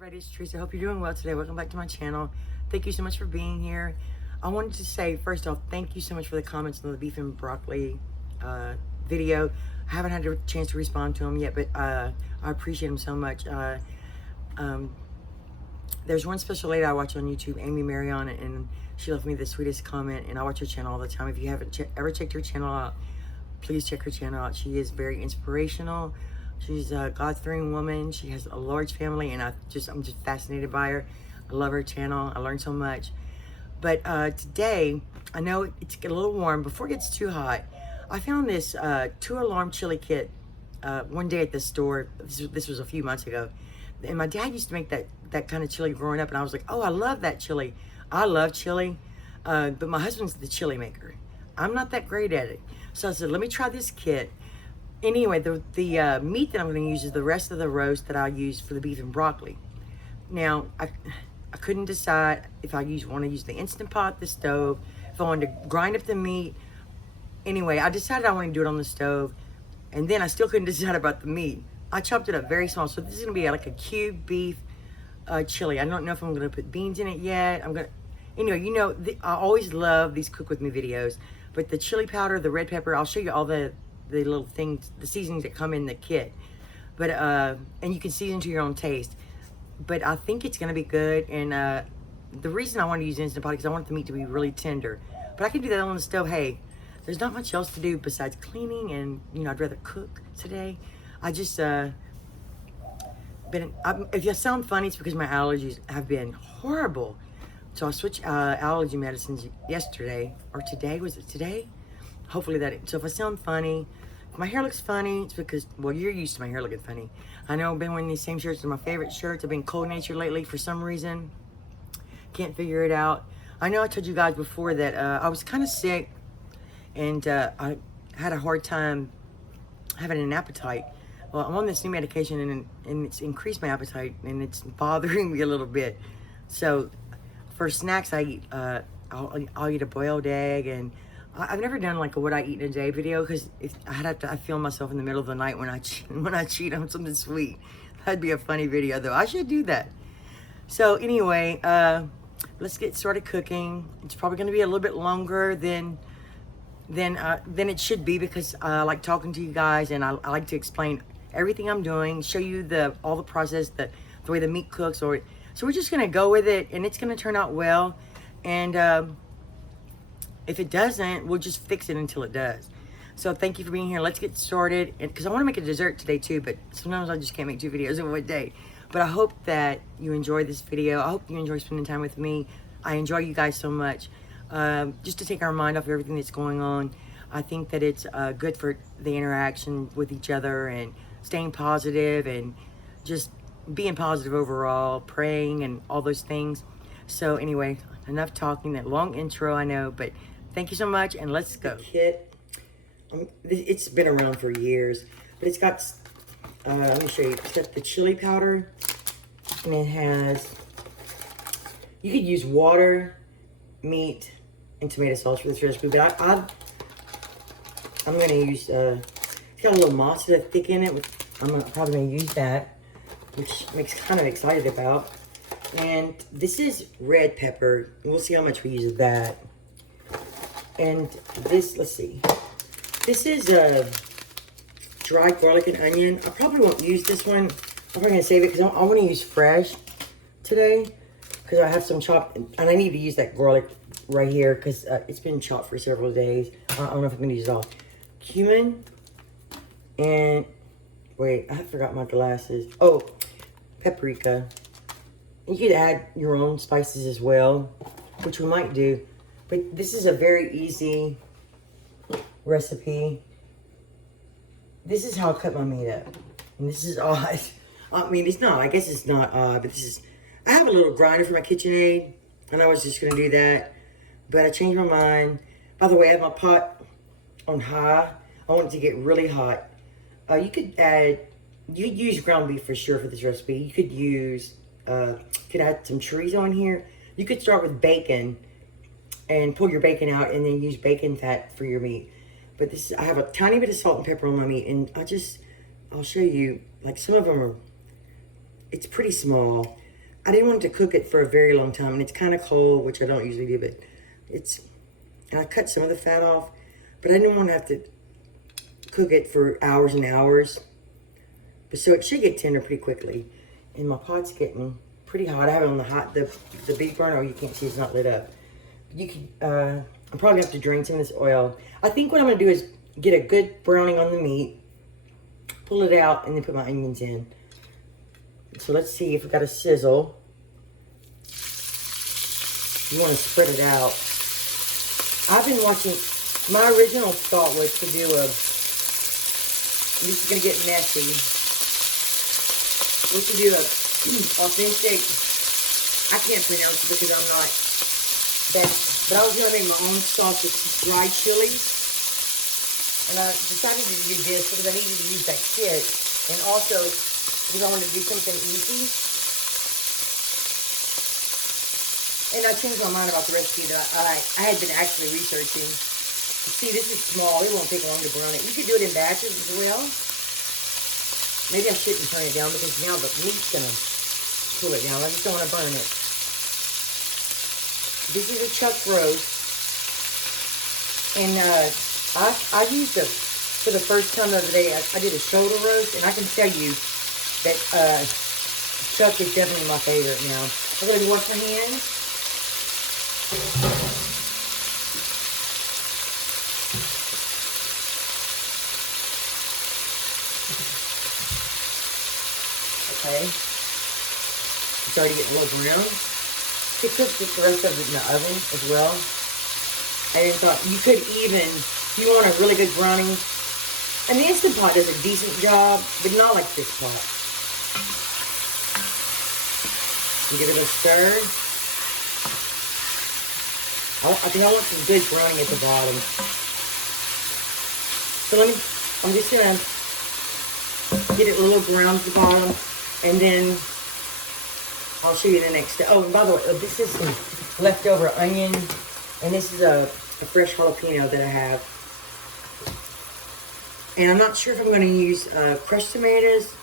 Everybody, it's Teresa. I hope you're doing well today. Welcome back to my channel. Thank you so much for being here. I wanted to say, first off, thank you so much for the comments on the beef and broccoli video. I haven't had a chance to respond to them yet, but I appreciate them so much. There's one special lady I watch on YouTube, Amy Marion, and she left me the sweetest comment, and I watch her channel all the time. If you haven't ever checked her channel out, please check her channel out. She is very inspirational. She's a God-fearing woman. She has a large family, and I'm just fascinated by her. I love her channel. I learned so much. But today, I know it's getting a little warm. Before it gets too hot, I found this 2-alarm chili kit one day at the store. This was a few months ago. And my dad used to make that kind of chili growing up, and I was like, oh, I love that chili. I love chili, but my husband's the chili maker. I'm not that great at it. So I said, let me try this kit. Anyway, the meat that I'm going to use is the rest of the roast that I use for the beef and broccoli. Now, I couldn't decide if I want to use the Instant Pot, the stove, if I wanted to grind up the meat. Anyway, I decided I wanted to do it on the stove, and then I still couldn't decide about the meat. I chopped it up very small, so this is going to be like a cube beef chili. I don't know if I'm going to put beans in it yet. Anyway, you know, I always love these cook with me videos, but the chili powder, the red pepper, I'll show you all the little things, the seasonings that come in the kit. But and you can season to your own taste. But I think it's gonna be good. And the reason I want to use Instant Pot is because I want the meat to be really tender. But I can do that on the stove. Hey, there's not much else to do besides cleaning, and you know, I'd rather cook today. I just if you sound funny, it's because my allergies have been horrible. So I switched allergy medicines yesterday, or today. Was it today? Hopefully so if I sound funny, if my hair looks funny, it's because, well, you're used to my hair looking funny. I know I've been wearing these same shirts. They're my favorite shirts. I've been cold natured lately for some reason. Can't figure it out. I know I told you guys before that I was kind of sick, and I had a hard time having an appetite. Well, I'm on this new medication, and it's increased my appetite, and it's bothering me a little bit. So for snacks, I eat, I'll eat a boiled egg, and I've never done like a what I eat in a day video, because I film myself in the middle of the night when I cheat on something sweet. That'd be a funny video though. I should do that. So anyway, let's get started cooking. It's probably going to be a little bit longer than it should be, because I like talking to you guys, and I like to explain everything I'm doing, show you all the process, the way the meat cooks. So we're just going to go with it, and it's going to turn out well. And if it doesn't, we'll just fix it until it does. So thank you for being here. Let's get started. Because I want to make a dessert today too, but sometimes I just can't make 2 videos in one day. But I hope that you enjoy this video. I hope you enjoy spending time with me. I enjoy you guys so much. Just to take our mind off of everything that's going on. I think that it's good for the interaction with each other, and staying positive, and just being positive overall, praying and all those things. So anyway, enough talking, that long intro, I know, but thank you so much, and let's go. The kit, it's been around for years, but it's got, let me show you, it's got the chili powder, and it has, you could use water, meat, and tomato sauce for this recipe, but I'm going to use, it's got a little moss to thicken it, I'm probably going to use that, which makes kind of excited about. And this is red pepper. We'll see how much we use of that. And this, let's see. This is dried garlic and onion. I probably won't use this one. I'm probably going to save it because I want to use fresh today. Because I have some chopped, and I need to use that garlic right here because it's been chopped for several days. I don't know if I'm going to use it all. Cumin. And, wait, I forgot my glasses. Oh, paprika. You could add your own spices as well, which we might do. But this is a very easy recipe. This is how I cut my meat up. And this is odd. I mean, it's not. I guess it's not odd, but this is... I have a little grinder for my KitchenAid, and I was just going to do that. But I changed my mind. By the way, I have my pot on high. I want it to get really hot. You could add... You could use ground beef for sure for this recipe. You could use... could add some chorizo on here. You could start with bacon and pull your bacon out, and then use bacon fat for your meat. But this, I have a tiny bit of salt and pepper on my meat, and I'll show you, like some of them are, it's pretty small. I didn't want to cook it for a very long time, and it's kind of cold, which I don't usually do, but and I cut some of the fat off, but I didn't want to have to cook it for hours and hours. But so it should get tender pretty quickly. And my pot's getting pretty hot. I have it on the big burner. You can't see it's not lit up. You could, I'm probably have to drain some of this oil. I think what I'm gonna do is get a good browning on the meat, pull it out, and then put my onions in. So let's see if we got a sizzle. You want to spread it out. I've been watching, my original thought was to do this is going to get messy. Was to do a authentic, I can't pronounce it because I'm not that, but I was going to make my own sauce with dried chilies. And I decided to do this because I needed to use that kit. And also because I wanted to do something easy. And I changed my mind about the recipe that I had been actually researching. See, this is small. It won't take long to brown it. You could do it in batches as well. Maybe I shouldn't turn it down because now the meat's going to cool it down. I just don't want to burn it. This is a chuck roast. And I used it for the first time the other day. I did a shoulder roast. And I can tell you that chuck is definitely my favorite now. I'm going to wash my hands. Okay. It's already getting a little brown. You could cook the rest of it in the oven as well. And thought you could even, if you want a really good browning, and the Instant Pot does a decent job, but not like this pot. You give it a stir. I think I want some good browning at the bottom. So I'm just gonna get it a little brown at the bottom, and then I'll show you the next step. Oh, and by the way, this is some leftover onion, and this is a fresh jalapeno that I have. And I'm not sure if I'm gonna use crushed tomatoes.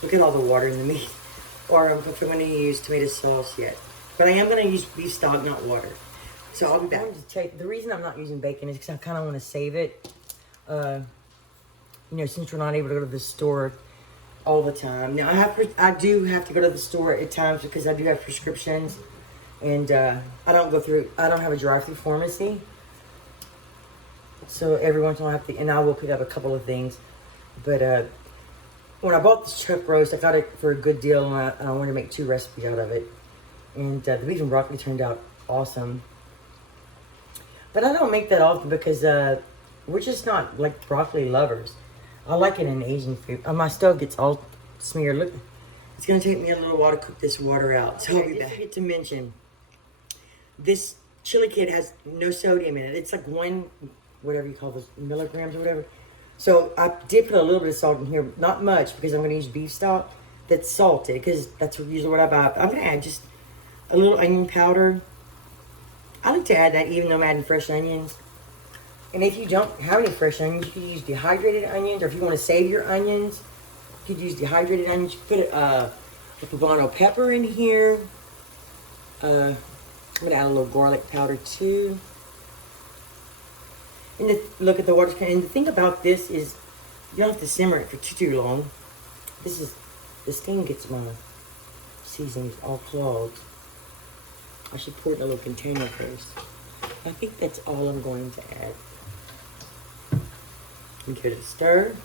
Look at all the water in the meat. Or if I'm gonna use tomato sauce yet. But I am gonna use beef stock, not water. So I'll be back. The reason I'm not using bacon is because I kind of want to save it. You know, since we're not able to go to the store all the time. Now, I do have to go to the store at times because I do have prescriptions. And I don't have a drive-through pharmacy. So every once in a while and I will pick up a couple of things. But when I bought this chuck roast, I got it for a good deal. And I wanted to make 2 recipes out of it. And the beef and broccoli turned out awesome. But I don't make that often because we're just not like broccoli lovers. I like it in Asian food. My stove gets all smeared. Look, it's going to take me a little while to cook this water out. So I'll be back. I forget to mention, this chili kit has no sodium in it. It's like 1, whatever you call those, milligrams or whatever. So I did put a little bit of salt in here. Not much because I'm going to use beef stock that's salted because that's usually what I buy. I'm going to add just a little onion powder. I like to add that even though I'm adding fresh onions. And if you don't have any fresh onions, you can use dehydrated onions. Or if you want to save your onions, you could use dehydrated onions. You could put a poblano pepper in here. I'm going to add a little garlic powder too. And look at the water. And the thing about this is you don't have to simmer it for too long. This thing gets my seasonings all clogged. I should pour it in a little container first. I think that's all I'm going to add. And give it a stir.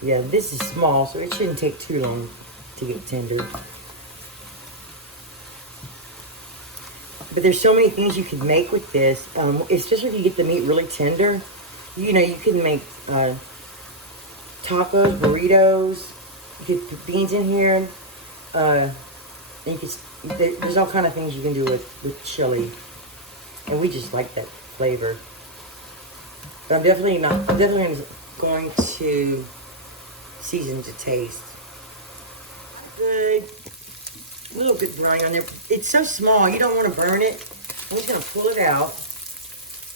Yeah, this is small, so it shouldn't take too long to get tender. But there's so many things you could make with this, especially if you get the meat really tender. You know, you can make tacos, burritos. You could put beans in here. And you could, there's all kind of things you can do with chili, and we just like that flavor. But I'm definitely going to season to taste. Good, a little bit browning on there. It's so small, you don't want to burn it. I'm just gonna pull it out,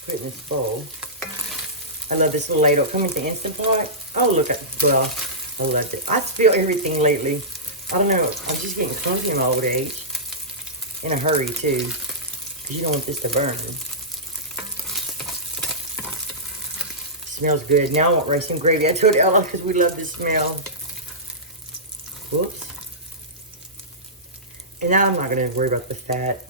put it in this bowl. I love this little ladle. Come with the Instant Pot. Oh, look at, well, I loved it. I spill everything lately. I don't know. I'm just getting clumsy in my old age. In a hurry, too. Because you don't want this to burn. Smells good. Now I want rice and gravy. I told Ella because we love this smell. Whoops. And now I'm not going to worry about the fat.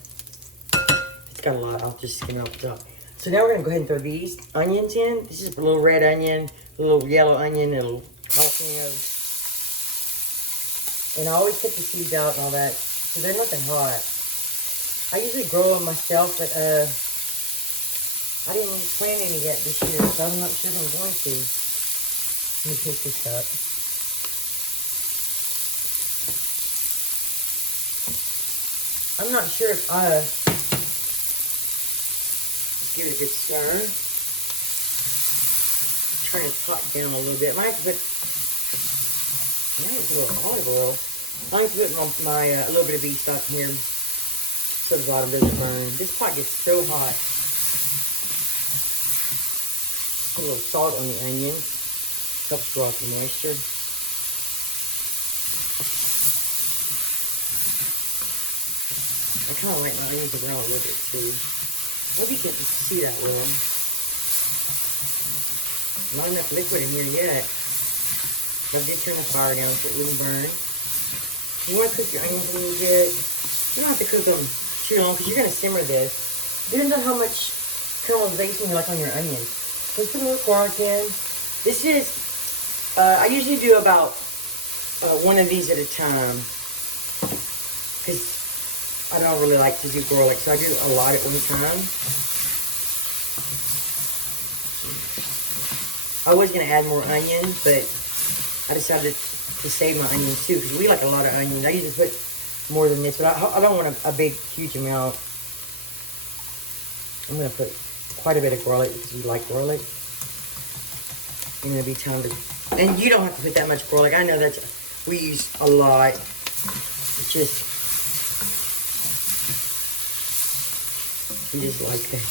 It's got a lot. I'll just skim it off the top. So now we're going to go ahead and throw these onions in. This is a little red onion, a little yellow onion, a little jalapeno. And I always take the seeds out and all that. So they're nothing hot. I usually grow them myself, but I didn't plant any yet this year, so I'm not sure if I'm going to. Let me pick this up. I'm not sure if let's give it a good stir. Turn the pot down a little bit. Might have to put a little olive oil. I like to put my a little bit of beef stock in here so the bottom doesn't burn. This pot gets so hot. Put a little salt on the onions. Helps draw out the moisture. I kind of like my onions to brown a little bit too. Maybe you can't see that well. Not enough liquid in here yet. But I did turn the fire down so it wouldn't burn. You want to cook your onions a little bit. You don't have to cook them too long because you're going to simmer this. Depends on how much caramelization you like on your onions. Just put a little garlic in. This is, I usually do about one of these at a time because I don't really like to do garlic, so I do a lot at one time. I was going to add more onions, but I decided to save my onions too because we like a lot of onions. I usually put more than this, but I don't want a big, huge amount. I'm going to put quite a bit of garlic because we like garlic. And it'll be time to, and you don't have to put that much garlic. I know we use a lot. It's just, we just like it.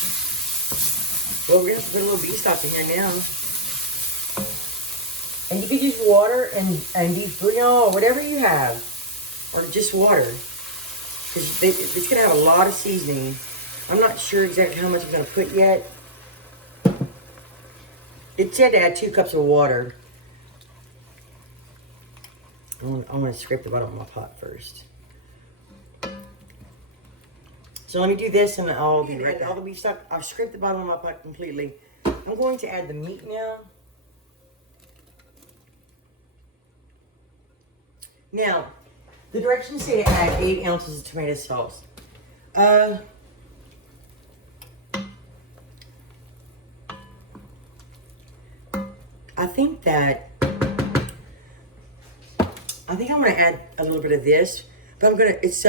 Well, we're going to have to put a little beef stock in here now. And you can use water and beef bouillon or whatever you have. Or just water. Because it's going to have a lot of seasoning. I'm not sure exactly how much I'm going to put yet. It said to add 2 cups of water. I want to scrape the bottom of my pot first. So let me do this and I'll be right back. All the beef stock, I've scraped the bottom of my pot completely. I'm going to add the meat now. Now, the directions say to add 8 ounces of tomato sauce. I think I'm going to add a little bit of this, but it's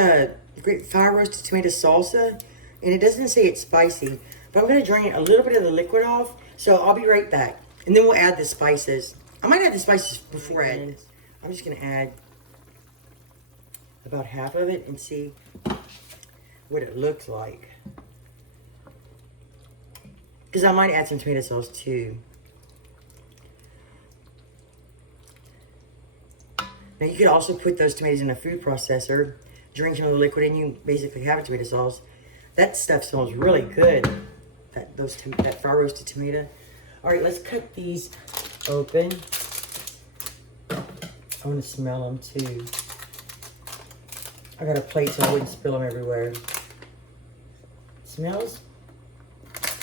great fire roasted tomato salsa, and it doesn't say it's spicy, but I'm going to drain a little bit of the liquid off, so I'll be right back. And then we'll add the spices. I might add the spices before I add this. I'm just going to add about half of it and see what it looks like. Because I might add some tomato sauce too. Now you could also put those tomatoes in a food processor, drink some of the liquid, and you basically have a tomato sauce. That stuff smells really good. That fire roasted tomato. All right, let's cut these open. I want to smell them too. I got a plate so I wouldn't spill them everywhere. Smells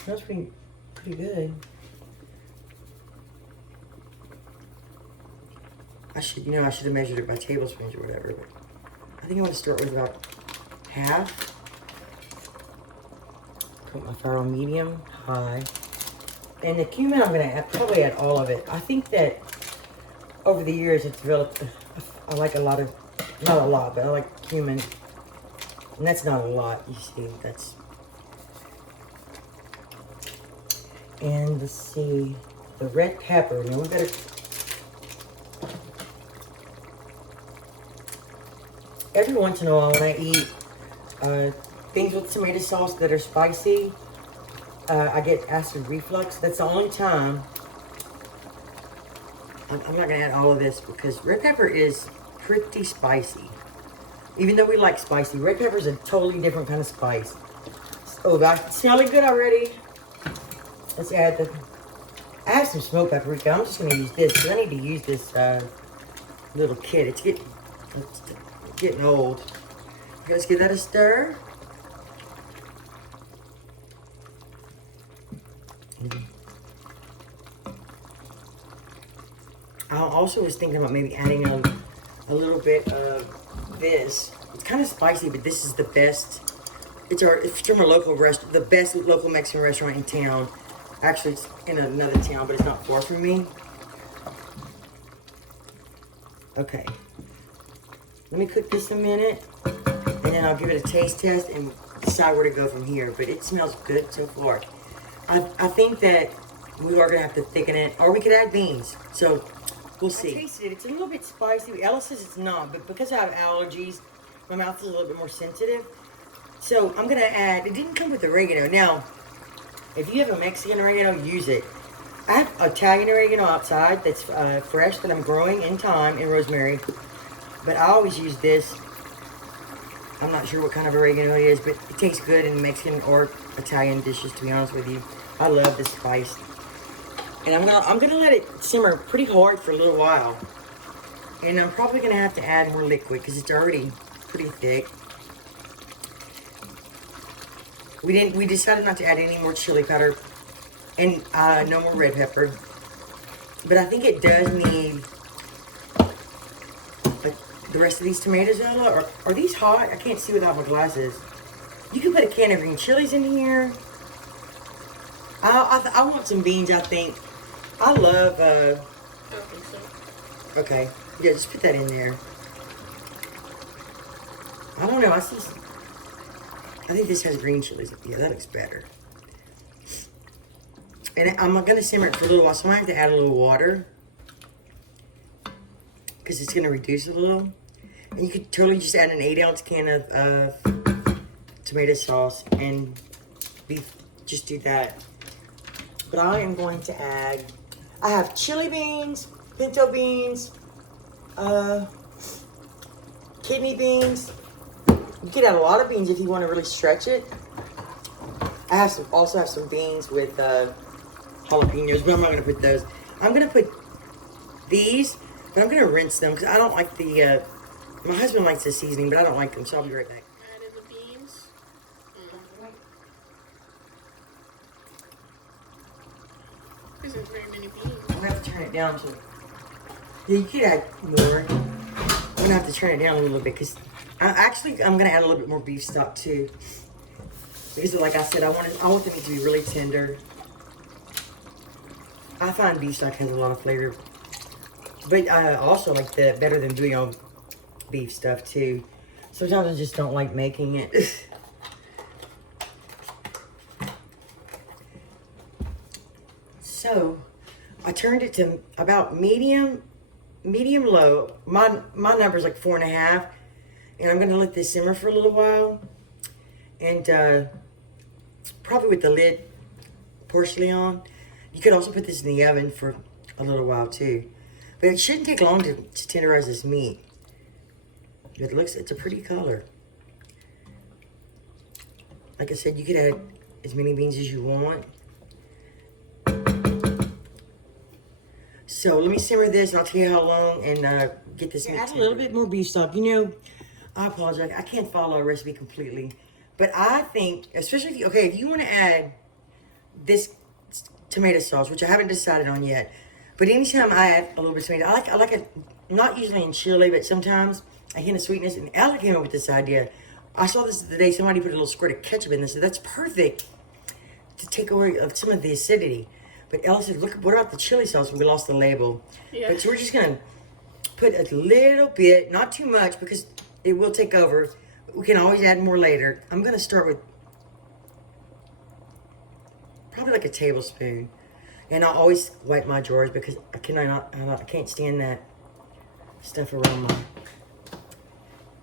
pretty good. I should have measured it by tablespoons or whatever, but I think I want to start with about half. Put my fire on medium, high. And the cumin, I'm going to probably add all of it. I think that over the years it's developed, I like a lot of, not a lot, but I like cumin. And that's not a lot, you see, that's. And let's see, the red pepper. Now we better. Every once in a while when I eat things with tomato sauce that are spicy, I get acid reflux. That's the only time I'm not gonna add all of this because red pepper is pretty spicy. Even though we like spicy, red pepper is a totally different kind of spice. Oh, that's smelling good already. Let's add the... I have some smoked paprika. I'm just gonna use this because I need to use this little kit. It's getting old. Let's give that a stir. I also was thinking about maybe adding a little bit of this. It's kind of spicy, but this is the best. It's from a local restaurant, the best local Mexican restaurant in town. Actually, it's in another town, but it's not far from me. Okay. Let me cook this a minute, and then I'll give it a taste test and decide where to go from here. But it smells good so far. I think that we are gonna have to thicken it, or we could add beans. So we'll see. I tasted it. It's a little bit spicy. Ella says it's not, but because I have allergies, my mouth is a little bit more sensitive. So I'm gonna add. It didn't come with oregano. Now, if you have a Mexican oregano, use it. I have Italian oregano outside that's fresh that I'm growing in thyme and rosemary, but I always use this. I'm not sure what kind of oregano it is, but it tastes good in Mexican or Italian dishes, to be honest with you. I love this spice. And I'm gonna let it simmer pretty hard for a little while. And I'm probably gonna have to add more liquid because it's already pretty thick. We decided not to add any more chili powder and no more red pepper. But I think it does need the rest of these tomatoes, Ella. Are these hot? I can't see without my glasses. You can put a can of green chilies in here. I want some beans, I think. I love... I don't think so. Okay. Yeah, just put that in there. I don't know. I think this has green chilies. Yeah, that looks better. And I'm going to simmer it for a little while, so I might have to add a little water. Because it's going to reduce a little. And you could totally just add an 8-ounce can of tomato sauce and just do that. But I am going to add, I have chili beans, pinto beans, kidney beans. You could add a lot of beans if you want to really stretch it. I also have some beans with jalapenos, but I'm not going to put those. I'm going to put these, but I'm going to rinse them because I don't like the, my husband likes the seasoning, but I don't like them, so I'll be right back. Added the beans. Because there's very many beans. I'm going to have to turn it down so, yeah, you could add more. I'm going to have to turn it down a little bit because I'm going to add a little bit more beef stock too. Because like I said, I want the meat to be really tender. I find beef stock has a lot of flavor. But I also like the better than bouillon beef stuff too. Sometimes I just don't like making it. So I turned it to about medium low. My number's like 4.5. And I'm gonna let this simmer for a little while. And probably with the lid partially on. You could also put this in the oven for a little while too. But it shouldn't take long to tenderize this meat. It's a pretty color. Like I said, you could add as many beans as you want. So let me simmer this and I'll tell you how long and get this meat. Add a little bit more beef stock. You know, I apologize. I can't follow a recipe completely. But I think, especially if you want to add this tomato sauce, which I haven't decided on yet. But anytime I add a little bit of tomato, I like it, not usually in chili, but sometimes a hint of sweetness. And Ella came up with this idea. I saw this the day somebody put a little squirt of ketchup in this. So that's perfect to take away some of the acidity. But Ella said, look, what about the chili sauce? We lost the label. Yeah. But so we're just going to put a little bit, not too much, because it will take over. We can always add more later. I'm going to start with probably like a tablespoon. And I'll always wipe my drawers because I can't stand that stuff around my...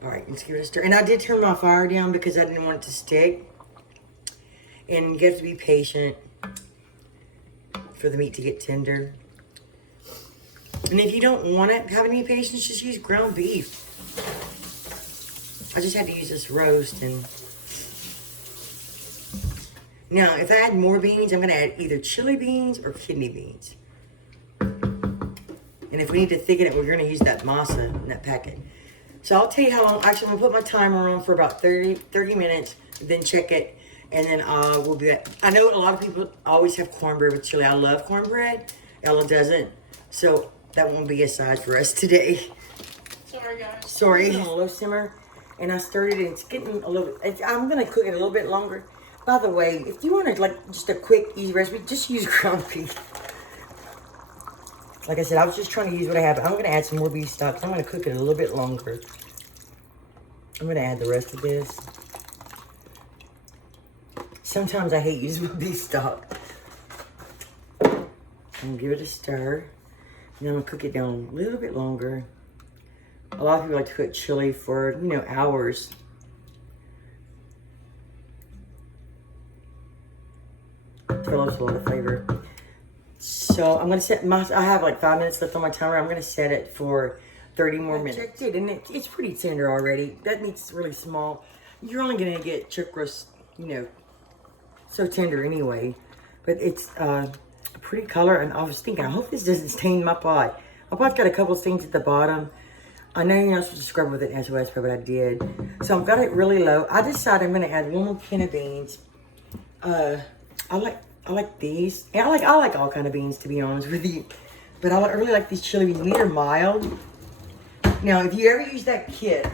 All right, let's give it a stir. And I did turn my fire down because I didn't want it to stick. And you have to be patient for the meat to get tender. And if you don't want to have any patience, just use ground beef. I just had to use this roast. And now, if I add more beans, I'm going to add either chili beans or kidney beans. And if we need to thicken it, we're going to use that masa in that packet. So I'll tell you how long. Actually, I'm going to put my timer on for about 30 minutes, then check it, and then we'll be back. I know a lot of people always have cornbread with chili. I love cornbread. Ella doesn't. So that won't be a side for us today. Sorry, guys. Sorry. On a low simmer, and I stirred it, and it's getting a little bit. I'm going to cook it a little bit longer. By the way, if you want to, like, just a quick, easy recipe, just use ground beef. Like I said, I was just trying to use what I have. I'm going to add some more beef stock. I'm going to cook it a little bit longer. I'm going to add the rest of this. Sometimes I hate using my beef stock. I'm going to give it a stir. And I'm going to cook it down a little bit longer. A lot of people like to cook chili for, you know, hours. Develops a lot of flavor. So I'm going to set my, I have like 5 minutes left on my timer. I'm going to set it for 30 more minutes. I checked it, and it's pretty tender already. That meat's really small. You're only going to get chuck roast, you know, so tender anyway. But it's a pretty color, and I was thinking, I hope this doesn't stain my pot. My pot's got a couple stains at the bottom. I know you're not supposed to scrub with an SOS spray, but I did. So I've got it really low. I decided I'm going to add one more can of beans. I like these. And I like all kind of beans, to be honest with you. But I really like these chili beans. These are mild. Now, if you ever use that kit,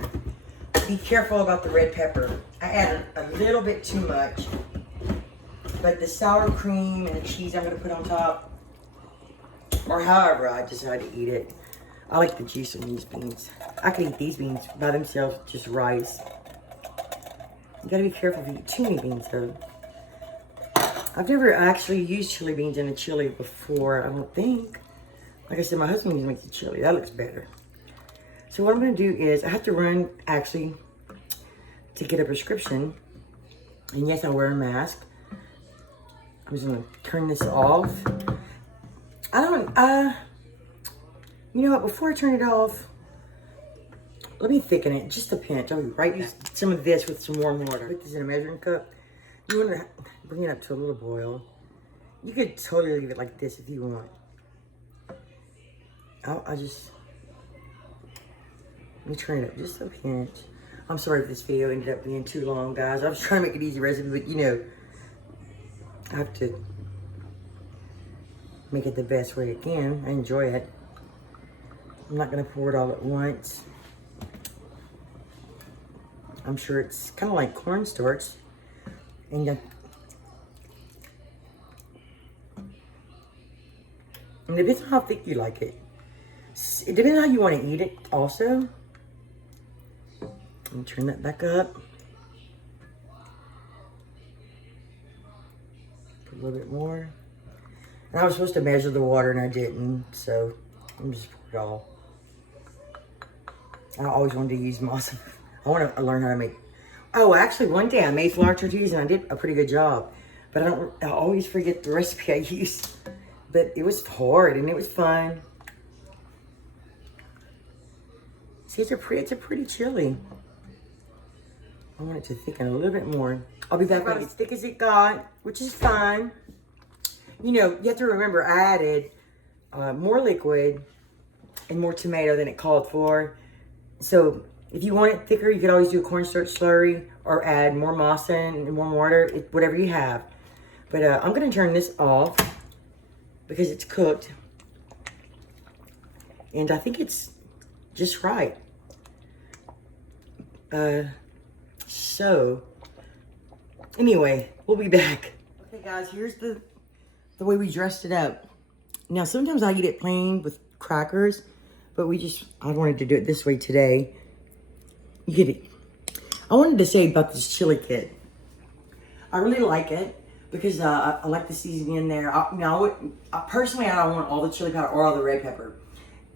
be careful about the red pepper. I added a little bit too much. But the sour cream and the cheese I'm going to put on top, or however I decide to eat it, I like the juice in these beans. I could eat these beans by themselves, just rice. You got to be careful if you eat too many beans, though. I've never actually used chili beans in a chili before, I don't think. Like I said, my husband used to make the chili. That looks better. So what I'm going to do is, I have to run, actually, to get a prescription. And yes, I wear a mask. I'm just going to turn this off. You know what, before I turn it off, let me thicken it, just a pinch. I'll be right back. Some of this with some warm water. Put this in a measuring cup. You want to bring it up to a little boil. You could totally leave it like this if you want. Let me turn it up just a pinch. I'm sorry if this video ended up being too long, guys. I was trying to make it easy recipe, but you know, I have to make it the best way I can. I enjoy it. I'm not gonna pour it all at once. I'm sure it's kind of like cornstarch. And it depends on how thick you like it. It depends on how you want to eat it also. Let me turn that back up. Put a little bit more. And I was supposed to measure the water and I didn't, so I'm just pour it all. I always wanted to use masa. I want to learn how to make. Oh, actually, one day I made flour tortillas and I did a pretty good job. But I always forget the recipe I used. But it was hard and it was fun. See, it's a pretty chili. I want it to thicken a little bit more. I'll be back when it's thick as it got, which is fine. You know, you have to remember I added more liquid and more tomato than it called for. So if you want it thicker, you could always do a cornstarch slurry or add more masa and more water, whatever you have. But I'm going to turn this off because it's cooked. And I think it's just right. So, anyway, we'll be back. Okay, guys, here's the way we dressed it up. Now, sometimes I eat it plain with crackers, but I wanted to do it this way today. You get it. I wanted to say about this chili kit. I really like it because I like the seasoning in there. Personally, I don't want all the chili powder or all the red pepper.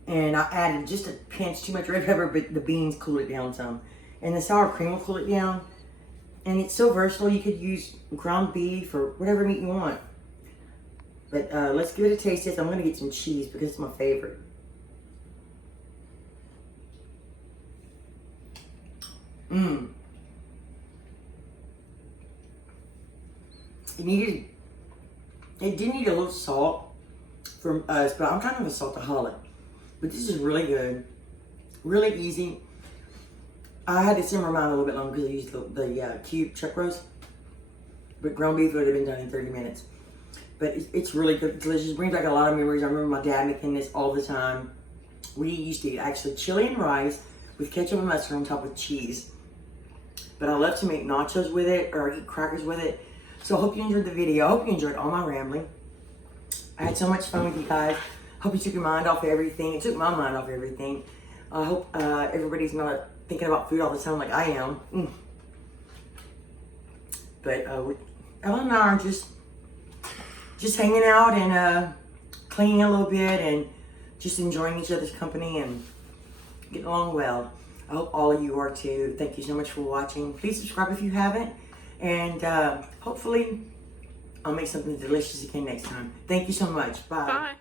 And I added just a pinch too much red pepper, but the beans cool it down some. And the sour cream will cool it down. And it's so versatile. You could use ground beef or whatever meat you want. But let's give it a taste test. I'm going to get some cheese because it's my favorite. Mmm. It did need a little salt from us, but I'm kind of a saltaholic. But this is really good, really easy. I had to simmer mine a little bit longer because I used the cube chuck roast. But ground beef would have been done in 30 minutes. But it's really good, delicious. It brings back a lot of memories. I remember my dad making this all the time. We used to eat actually chili and rice with ketchup and mustard on top of cheese. But I love to make nachos with it or eat crackers with it. So I hope you enjoyed the video. I hope you enjoyed all my rambling. I had so much fun with you guys. Hope you took your mind off everything. It took my mind off everything. I hope everybody's not thinking about food all the time like I am. But Ella and I are just hanging out and cleaning a little bit and just enjoying each other's company and getting along well. I hope all of you are too. Thank you so much for watching. Please subscribe if you haven't. And hopefully I'll make something delicious again next time. Thank you so much. Bye. Bye.